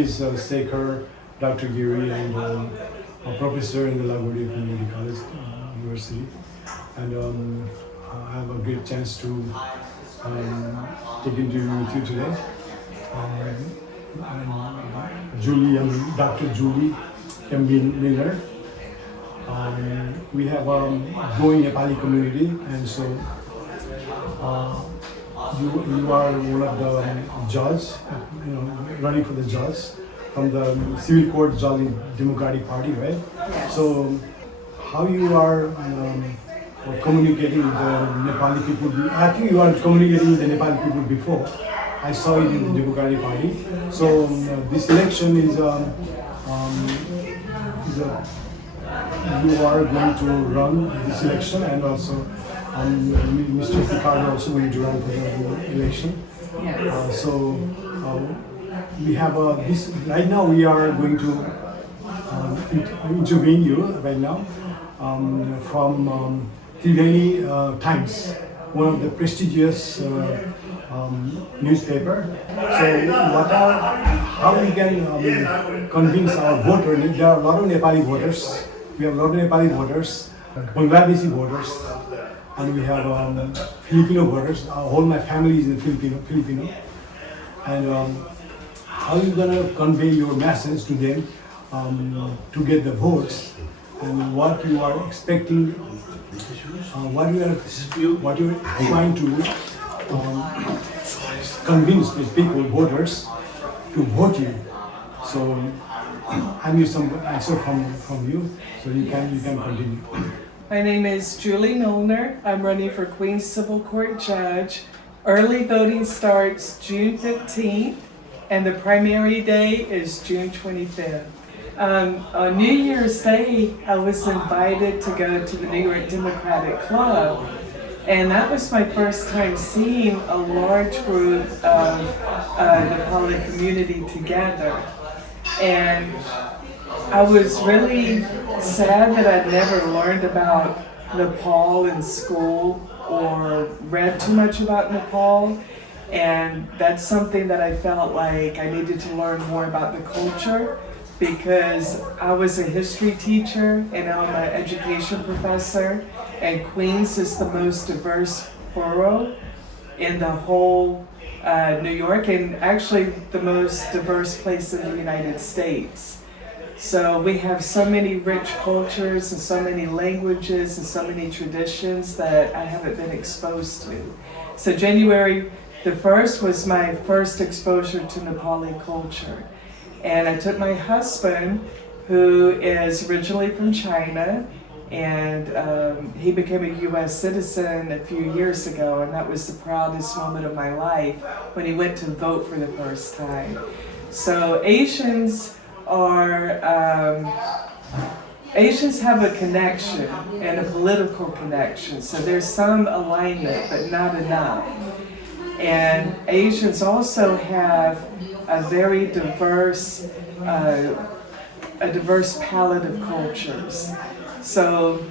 is Shekhar Dr. Giri, and a professor in the Lagodi Community College University. And I have a great chance to take interview with you today. I'm Dr. Julie M. Milner. We have a growing Nepali community, and so you are one of the judge, running for the judge from the civil court judge in Democratic Party, right? Yes. So how you are communicating with the Nepali people? I think you are communicating with the Nepali people before. I saw it in the Democratic Party. So this election is you are going to run this election, and also Mr. Prasad also going to run for the election. Yes. We have this right now. We are going to intervene you right now from Triveni Times, one of the prestigious newspaper. So how we can convince our voters? There are a lot of Nepali voters. We have a lot of Nepali voters, Bangladeshi voters, and we have Filipino voters. All my family is in Filipino. And how are you gonna convey your message to them to get the votes, and what you are expecting, what you are trying to convince these people, voters, to vote you. So I need some answer from you, so you can continue. My name is Julie Milner. I'm running for Queens Civil Court Judge. Early voting starts June 15th, and the primary day is June 25th. On New Year's Day, I was invited to go to the New York Democratic Club, and that was my first time seeing a large group of Nepali community together. And I was really sad that I'd never learned about Nepal in school or read too much about Nepal. And that's something that I felt like I needed to learn more about the culture, because I was a history teacher and now I'm an education professor, and Queens is the most diverse borough in the whole New York, and actually the most diverse place in the United States. So we have so many rich cultures and so many languages and so many traditions that I haven't been exposed to. So January the 1st was my first exposure to Nepali culture. And I took my husband, who is originally from China, and he became a US citizen a few years ago, and that was the proudest moment of my life when he went to vote for the first time. So Asians have a connection, and a political connection. So there's some alignment, but not enough. And Asians also have a very diverse palette of cultures. So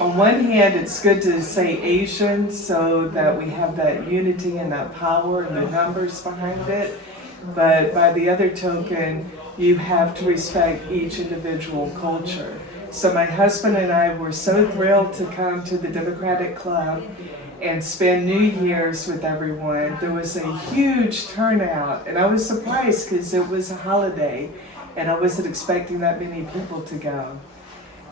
on one hand, it's good to say Asian so that we have that unity and that power and the numbers behind it. But by the other token, you have to respect each individual culture. So my husband and I were so thrilled to come to the Democratic Club and spend New Year's with everyone. There was a huge turnout, and I was surprised because it was a holiday and I wasn't expecting that many people to go.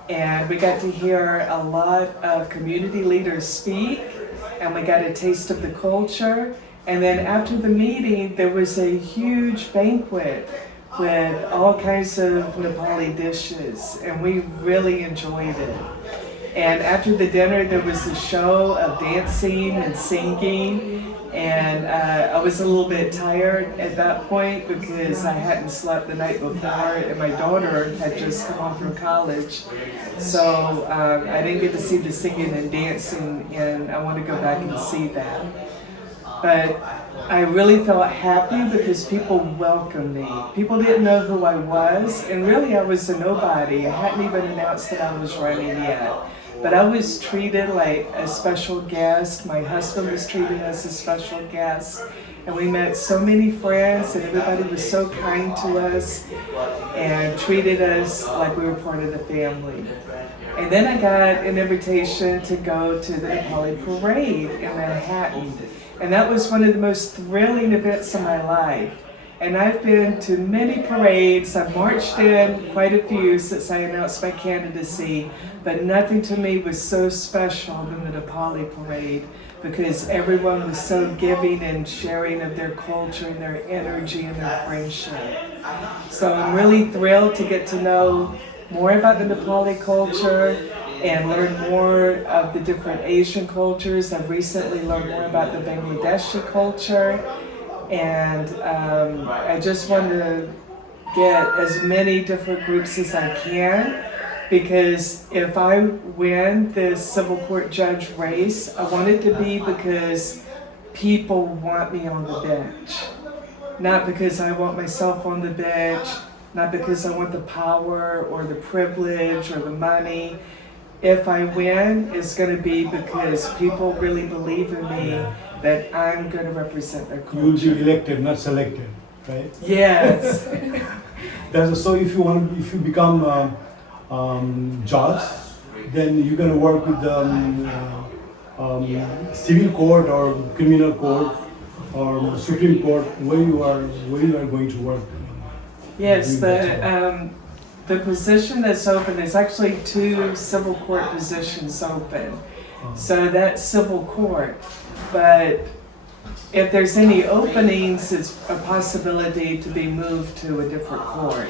And we got to hear a lot of community leaders speak, and we got a taste of the culture. And then after the meeting, there was a huge banquet with all kinds of Nepali dishes, and we really enjoyed it. And after the dinner, there was a show of dancing and singing, and I was a little bit tired at that point because I hadn't slept the night before, and my daughter had just come home from college. So I didn't get to see the singing and dancing, and I want to go back and see that. But I really felt happy because people welcomed me. People didn't know who I was, and really I was a nobody. I hadn't even announced that I was running yet. But I was treated like a special guest. My husband was treated as a special guest. And we met so many friends, and everybody was so kind to us and treated us like we were part of the family. And then I got an invitation to go to the Nepali parade in Manhattan. And that was one of the most thrilling events of my life. And I've been to many parades. I've marched in quite a few since I announced my candidacy, but nothing to me was so special than the Nepali parade, because everyone was so giving and sharing of their culture and their energy and their friendship. So I'm really thrilled to get to know more about the Nepali culture and learn more of the different Asian cultures. I've recently learned more about the Bangladeshi culture, and I just want to get as many different groups as I can, because if I win the civil court judge race, I want it to be because people want me on the bench, not because I want myself on the bench, not because I want the power or the privilege or the money. If I win, it's going to be because people really believe in me, that I'm going to represent their culture. You'll be elected, not selected, right? Yes. So if you become judge, then you're going to work with civil court or criminal court or Supreme Court, where you are going to work. Yes, the position that's open, there's actually 2 civil court positions open. So that's civil court. But if there's any openings, it's a possibility to be moved to a different court.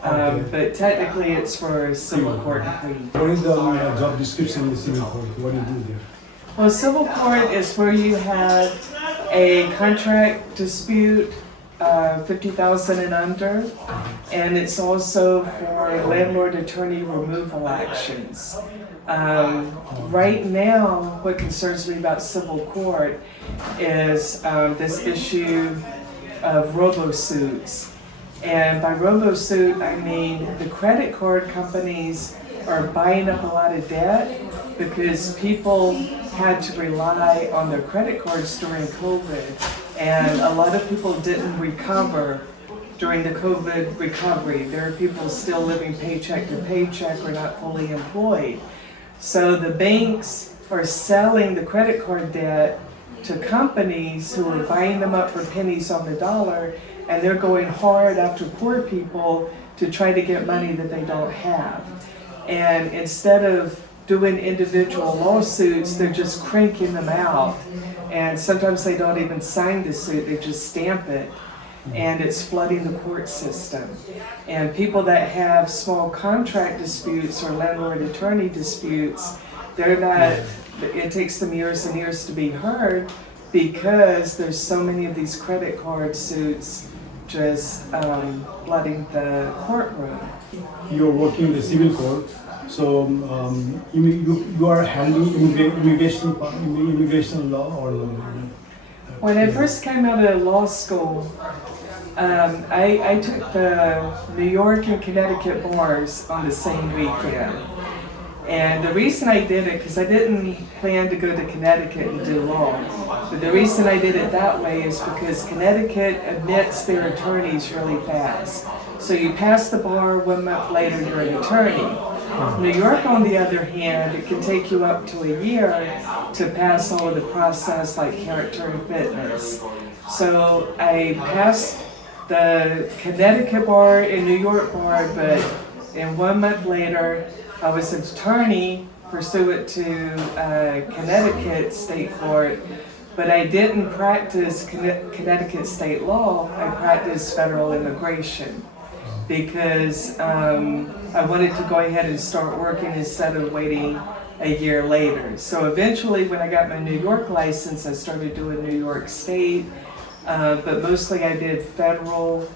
But technically it's for civil court in Queens. What is the job description in the civil court? What do you do there? Well, civil court is where you have a contract dispute, 50,000 and under, and it's also for landlord-attorney removal actions. Right now, what concerns me about civil court is this issue of robo-suits. And by robo-suit, I mean the credit card companies are buying up a lot of debt because people had to rely on their credit cards during COVID. And a lot of people didn't recover during the COVID recovery. There are people still living paycheck to paycheck or not fully employed. So the banks are selling the credit card debt to companies who are buying them up for pennies on the dollar, and they're going hard after poor people to try to get money that they don't have. And instead of doing individual lawsuits, they're just cranking them out. And sometimes they don't even sign the suit, they just stamp it. And it's flooding the court system. And people that have small contract disputes or landlord-attorney disputes, they're not, it takes them years and years to be heard because there's so many of these credit card suits just flooding the courtroom. You're working in the civil court, so you are handling immigration law or When I first came out of law school, I took the New York and Connecticut bars on the same weekend. And the reason I did it, because I didn't plan to go to Connecticut and do law, but the reason I did it that way is because Connecticut admits their attorneys really fast. So you pass the bar, 1 month later you're an attorney. New York, on the other hand, it can take you up to a year to pass all of the process like character and fitness. So I passed the Connecticut bar and New York bar, but in 1 month later, I was an attorney pursuant to Connecticut State Court, but I didn't practice Connecticut state law, I practiced federal immigration because I wanted to go ahead and start working instead of waiting a year later. So eventually when I got my New York license, I started doing New York State, but mostly I did federal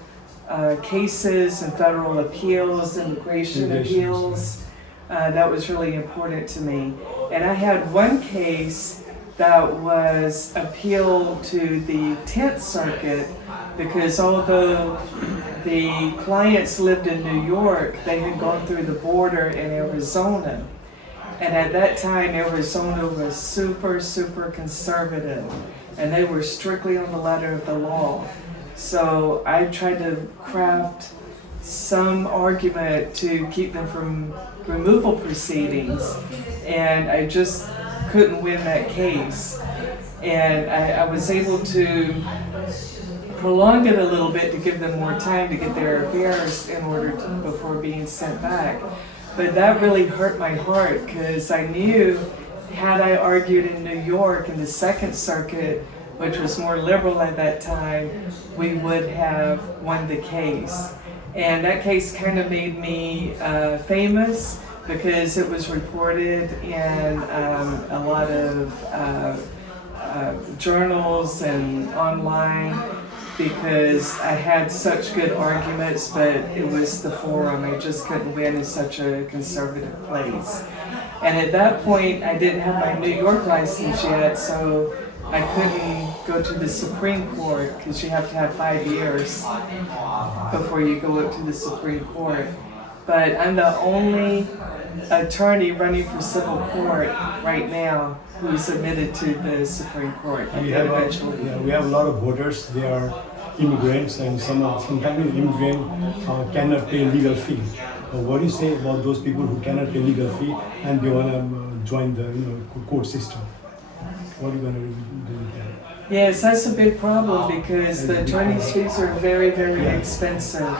cases and federal appeals, immigration appeals. That was really important to me. And I had one case that was appealed to the 10th Circuit because although the clients lived in New York, they had gone through the border in Arizona. And at that time, Arizona was super, super conservative. and they were strictly on the letter of the law. So I tried to craft some argument to keep them from removal proceedings, and I just couldn't win that case. And I was able to prolong it a little bit to give them more time to get their affairs in order before being sent back. But that really hurt my heart, because I knew had I argued in New York in the Second Circuit, which was more liberal at that time, we would have won the case. And that case kind of made me famous, because it was reported in a lot of journals and online, because I had such good arguments, but it was the forum. I just couldn't win in such a conservative place. And at that point, I didn't have my New York license yet, so I couldn't go to the Supreme Court, because you have to have 5 years before you go up to the Supreme Court. But I'm the only attorney running for civil court right now who's admitted to the Supreme Court. We have a lot of voters. They are immigrants, and sometimes immigrants cannot pay legal fee. What do you say about those people who cannot pay legal fee and they want to join the court system? What are you going to do with that? Yes, that's a big problem, because the attorney's fees are very, very expensive.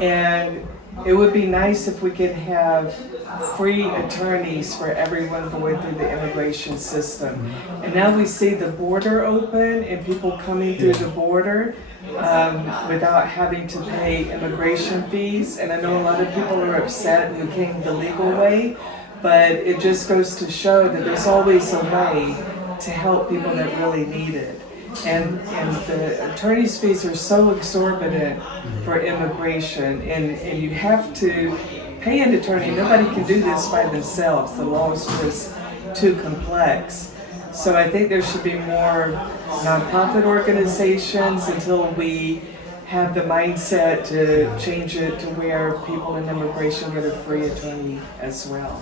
And it would be nice if we could have free attorneys for everyone going through the immigration system. And now we see the border open and people coming through the border without having to pay immigration fees. And I know a lot of people are upset who came the legal way, but it just goes to show that there's always a way to help people that really need it. And the attorney's fees are so exorbitant for immigration, and you have to pay an attorney. Nobody can do this by themselves. The law is just too complex. So I think there should be more nonprofit organizations until we have the mindset to change it to where people in immigration get a free attorney as well.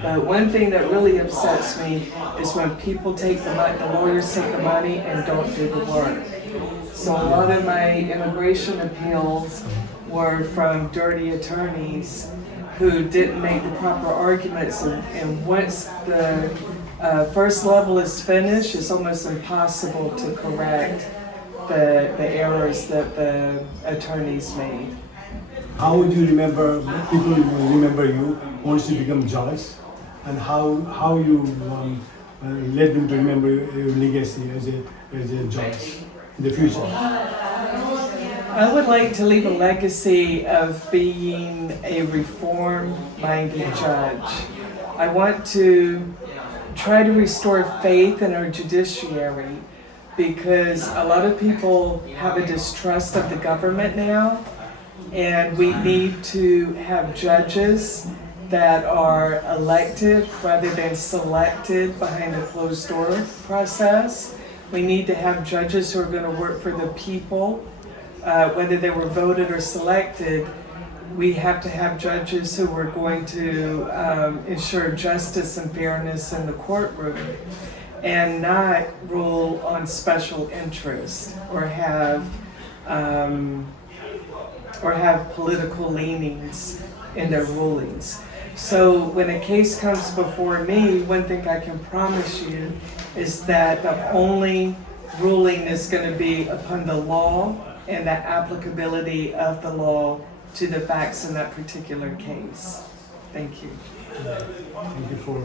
But one thing that really upsets me is when people take the money, the lawyers take the money and don't do the work. So a lot of my immigration appeals were from dirty attorneys who didn't make the proper arguments, and once the first level is finished, it's almost impossible to correct the errors that the attorneys made. How would you remember, people will remember you once you become judge, and how you let them to remember your legacy as a judge in the future? I would like to leave a legacy of being a reform-minded judge. I want to try to restore faith in our judiciary, because a lot of people have a distrust of the government now, and we need to have judges that are elected rather than selected behind a closed door process. We need to have judges who are going to work for the people, whether they were voted or selected. We have to have judges who are going to ensure justice and fairness in the courtroom, and not rule on special interest or have political leanings in their rulings. So when a case comes before me, one thing I can promise you is that the only ruling is going to be upon the law and the applicability of the law to the facts in that particular case. Thank you. Thank you for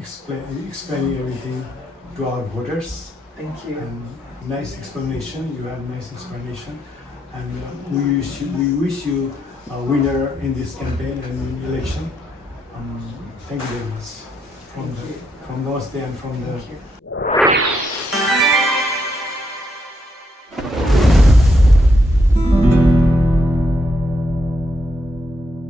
explaining everything to our voters. Thank you. And nice explanation. You have nice explanation, and we wish you a winner in this campaign and election. Thank you very much from Namaste and from the.